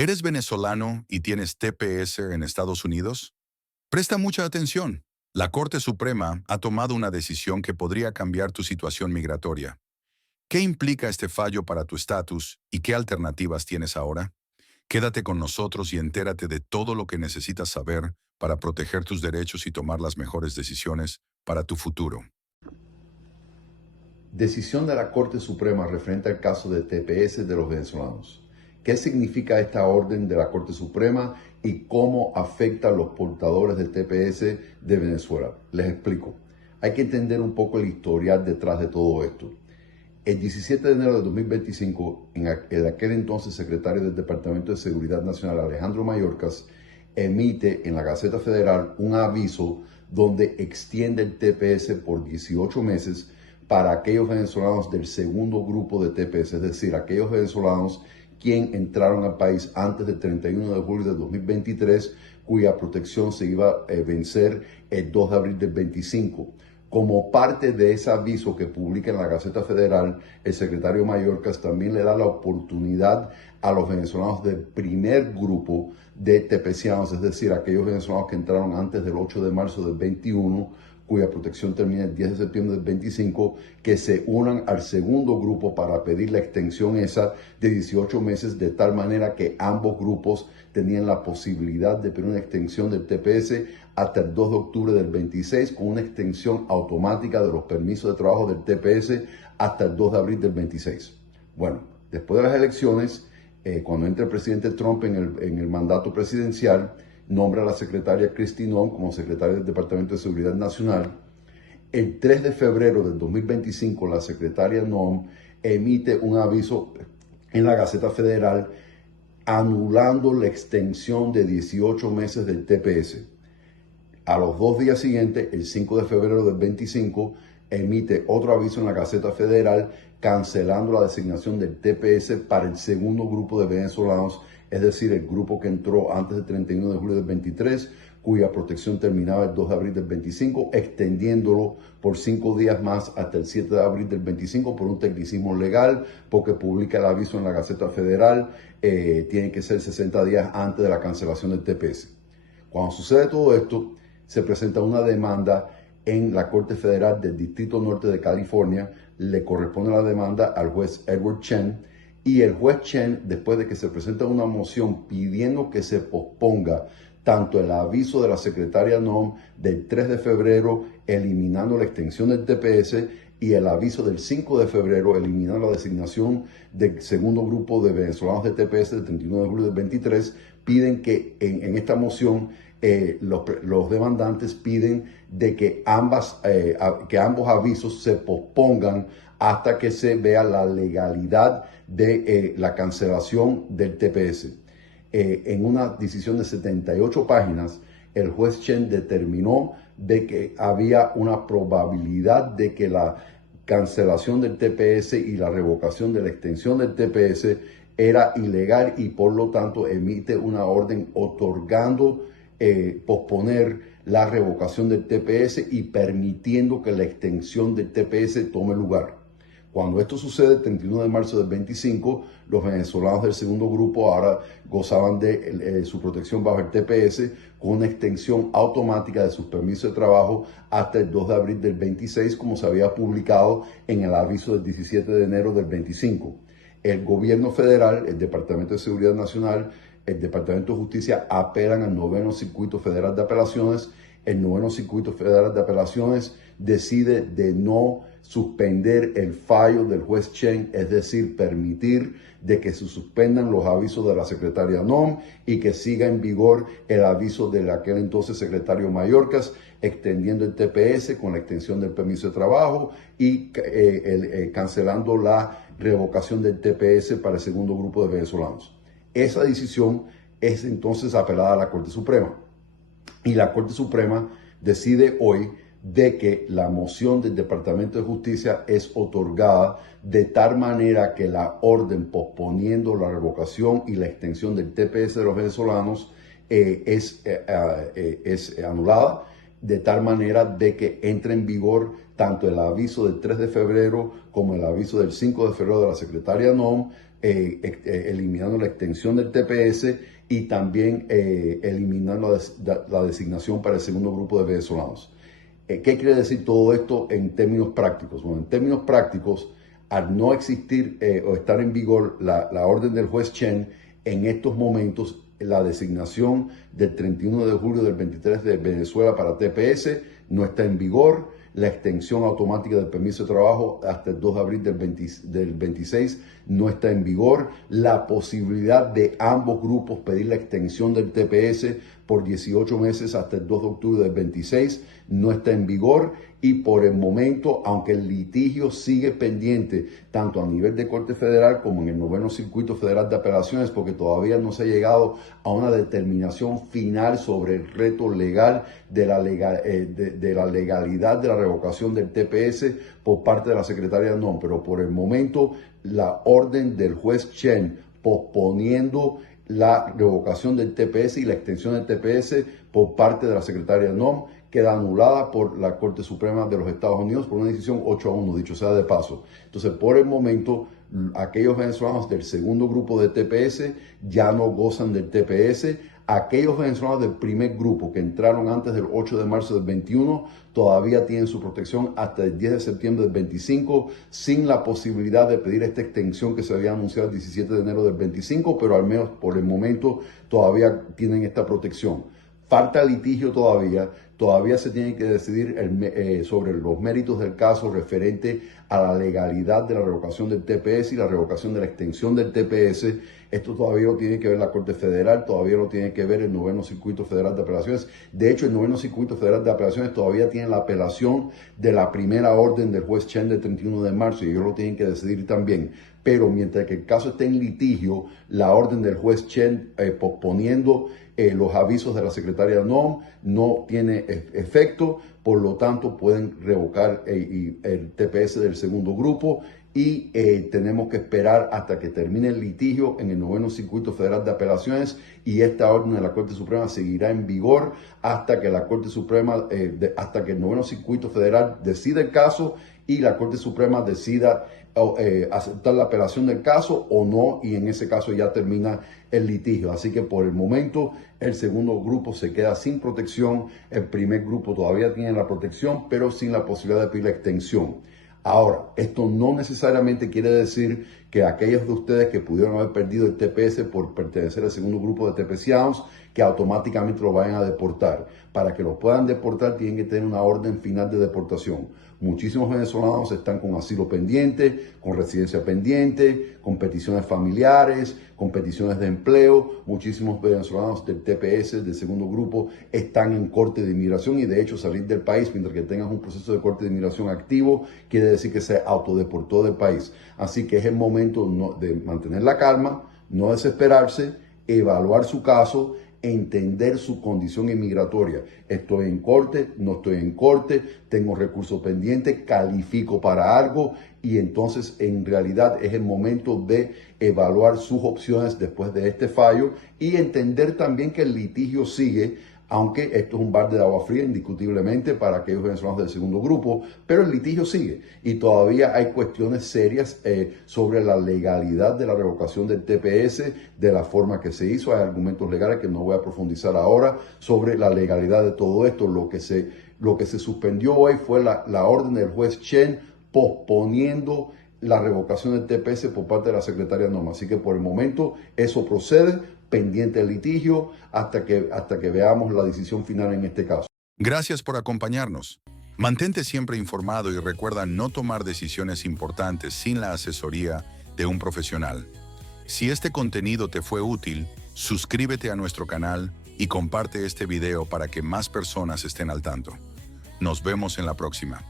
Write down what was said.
¿Eres venezolano y tienes TPS en Estados Unidos? Presta mucha atención. La Corte Suprema ha tomado una decisión que podría cambiar tu situación migratoria. ¿Qué implica este fallo para tu estatus y qué alternativas tienes ahora? Quédate con nosotros y entérate de todo lo que necesitas saber para proteger tus derechos y tomar las mejores decisiones para tu futuro. Decisión de la Corte Suprema referente al caso de TPS de los venezolanos. ¿Qué significa esta orden de la Corte Suprema y cómo afecta a los portadores de TPS de Venezuela? Les explico. Hay que entender un poco el historial detrás de todo esto. El 17 de enero de 2025, el aquel entonces secretario del Departamento de Seguridad Nacional, Alejandro Mayorkas, emite en la Gaceta Federal un aviso donde extiende el TPS por 18 meses para aquellos venezolanos del segundo grupo de TPS, es decir, aquellos venezolanos quienes entraron al país antes del 31 de julio de 2023, cuya protección se iba a vencer el 2 de abril del 25. Como parte de ese aviso que publica en la Gaceta Federal, el secretario Mayorkas también le da la oportunidad a los venezolanos del primer grupo de tepecianos, es decir, aquellos venezolanos que entraron antes del 8 de marzo del 21, cuya protección termina el 10 de septiembre del 25, que se unan al segundo grupo para pedir la extensión esa de 18 meses, de tal manera que ambos grupos tenían la posibilidad de pedir una extensión del TPS hasta el 2 de octubre del 26, con una extensión automática de los permisos de trabajo del TPS hasta el 2 de abril del 26. Bueno, después de las elecciones, cuando entra el presidente Trump en el mandato presidencial, nombra a la secretaria Kristi Noem como secretaria del Departamento de Seguridad Nacional. El 3 de febrero del 2025, la secretaria Noem emite un aviso en la Gaceta Federal anulando la extensión de 18 meses del TPS. A los 2 días siguientes, el 5 de febrero del 25, emite otro aviso en la Gaceta Federal cancelando la designación del TPS para el segundo grupo de venezolanos, es decir, el grupo que entró antes del 31 de julio del 23, cuya protección terminaba el 2 de abril del 25, extendiéndolo por 5 días más hasta el 7 de abril del 25 por un tecnicismo legal, porque publica el aviso en la Gaceta Federal, tiene que ser 60 días antes de la cancelación del TPS. Cuando sucede todo esto, se presenta una demanda en la Corte Federal del Distrito Norte de California. Le corresponde la demanda al juez Edward Chen, y el juez Chen, después de que se presenta una moción pidiendo que se posponga tanto el aviso de la secretaria Noem del 3 de febrero eliminando la extensión del TPS y el aviso del 5 de febrero eliminando la designación del segundo grupo de venezolanos de TPS del 31 de julio del 23, piden que en esta moción los demandantes piden de que ambos avisos se pospongan hasta que se vea la legalidad de la cancelación del TPS. En una decisión de 78 páginas, el juez Chen determinó de que había una probabilidad de que la cancelación del TPS y la revocación de la extensión del TPS era ilegal, y por lo tanto emite una orden otorgando posponer la revocación del TPS y permitiendo que la extensión del TPS tome lugar. Cuando esto sucede, el 31 de marzo del 25, los venezolanos del segundo grupo ahora gozaban de su protección bajo el TPS con una extensión automática de sus permisos de trabajo hasta el 2 de abril del 26, como se había publicado en el aviso del 17 de enero del 25. El gobierno federal, el Departamento de Seguridad Nacional, el Departamento de Justicia apelan al Noveno Circuito Federal de Apelaciones. El Noveno Circuito Federal de Apelaciones decide de no suspender el fallo del juez Chen, es decir, permitir de que se suspendan los avisos de la secretaria Noem y que siga en vigor el aviso de aquel entonces secretario Mayorkas, extendiendo el TPS con la extensión del permiso de trabajo y cancelando la revocación del TPS para el segundo grupo de venezolanos. Esa decisión es entonces apelada a la Corte Suprema, y la Corte Suprema decide hoy de que la moción del Departamento de Justicia es otorgada de tal manera que la orden posponiendo la revocación y la extensión del TPS de los venezolanos es anulada, de tal manera de que entre en vigor tanto el aviso del 3 de febrero como el aviso del 5 de febrero de la secretaria NOM, eliminando la extensión del TPS y también eliminando la designación para el segundo grupo de venezolanos. ¿Qué quiere decir todo esto en términos prácticos? Bueno, en términos prácticos, al no existir o estar en vigor la orden del juez Chen, en estos momentos la designación del 31 de julio del 23 de Venezuela para TPS no está en vigor. La extensión automática del permiso de trabajo hasta el 2 de abril del 26 no está en vigor. La posibilidad de ambos grupos pedir la extensión del TPS por 18 meses hasta el 2 de octubre del 26 no está en vigor. Y por el momento, aunque el litigio sigue pendiente, tanto a nivel de Corte Federal como en el Noveno Circuito Federal de Apelaciones, porque todavía no se ha llegado a una determinación final sobre el reto legal de la legalidad de la revocación del TPS por parte de la secretaria NOM. Pero por el momento, la orden del juez Chen posponiendo la revocación del TPS y la extensión del TPS por parte de la secretaria NOM queda anulada por la Corte Suprema de los Estados Unidos por una decisión 8-1, dicho sea de paso. Entonces, por el momento, aquellos venezolanos del segundo grupo de TPS ya no gozan del TPS. Aquellos venezolanos del primer grupo que entraron antes del 8 de marzo del 21 todavía tienen su protección hasta el 10 de septiembre del 25, sin la posibilidad de pedir esta extensión que se había anunciado el 17 de enero del 25, pero al menos por el momento todavía tienen esta protección. Falta litigio todavía se tiene que decidir sobre los méritos del caso referente a la legalidad de la revocación del TPS y la revocación de la extensión del TPS. Esto todavía lo tiene que ver la Corte Federal, todavía lo tiene que ver el Noveno Circuito Federal de Apelaciones. De hecho, el Noveno Circuito Federal de Apelaciones todavía tiene la apelación de la primera orden del juez Chen del 31 de marzo y ellos lo tienen que decidir también. Pero mientras que el caso esté en litigio, la orden del juez Chen posponiendo los avisos de la secretaria NOM no tiene efecto, por lo tanto pueden revocar el TPS del segundo grupo y tenemos que esperar hasta que termine el litigio en el Noveno Circuito Federal de Apelaciones y esta orden de la Corte Suprema seguirá en vigor hasta que la Corte Suprema, hasta que el Noveno Circuito Federal decida el caso y la Corte Suprema decida aceptar la apelación del caso o no, y en ese caso ya termina el litigio. Así que por el momento el segundo grupo se queda sin protección, el primer grupo todavía tiene la protección, pero sin la posibilidad de pedir la extensión. Ahora, esto no necesariamente quiere decir que aquellos de ustedes que pudieron haber perdido el TPS por pertenecer al segundo grupo de TPSianos, que automáticamente lo vayan a deportar. Para que los puedan deportar tienen que tener una orden final de deportación. Muchísimos venezolanos están con asilo pendiente, con residencia pendiente, con peticiones familiares, con peticiones de empleo. Muchísimos venezolanos del TPS, del segundo grupo, están en corte de inmigración y de hecho salir del país mientras que tengas un proceso de corte de inmigración activo quiere decir que se autodeportó del país. Así que es el momento de mantener la calma, no desesperarse, evaluar su caso, entender su condición inmigratoria. Estoy en corte, no estoy en corte, tengo recursos pendientes, califico para algo y entonces en realidad es el momento de evaluar sus opciones después de este fallo y entender también que el litigio sigue, aunque esto es un balde de agua fría indiscutiblemente para aquellos venezolanos del segundo grupo, pero el litigio sigue y todavía hay cuestiones serias sobre la legalidad de la revocación del TPS, de la forma que se hizo. Hay argumentos legales que no voy a profundizar ahora sobre la legalidad de todo esto. Lo que se suspendió hoy fue la orden del juez Chen posponiendo la revocación del TPS por parte de la secretaria NOM. Así que por el momento eso procede, pendiente del litigio hasta que veamos la decisión final en este caso. Gracias por acompañarnos. Mantente siempre informado y recuerda no tomar decisiones importantes sin la asesoría de un profesional. Si este contenido te fue útil, suscríbete a nuestro canal y comparte este video para que más personas estén al tanto. Nos vemos en la próxima.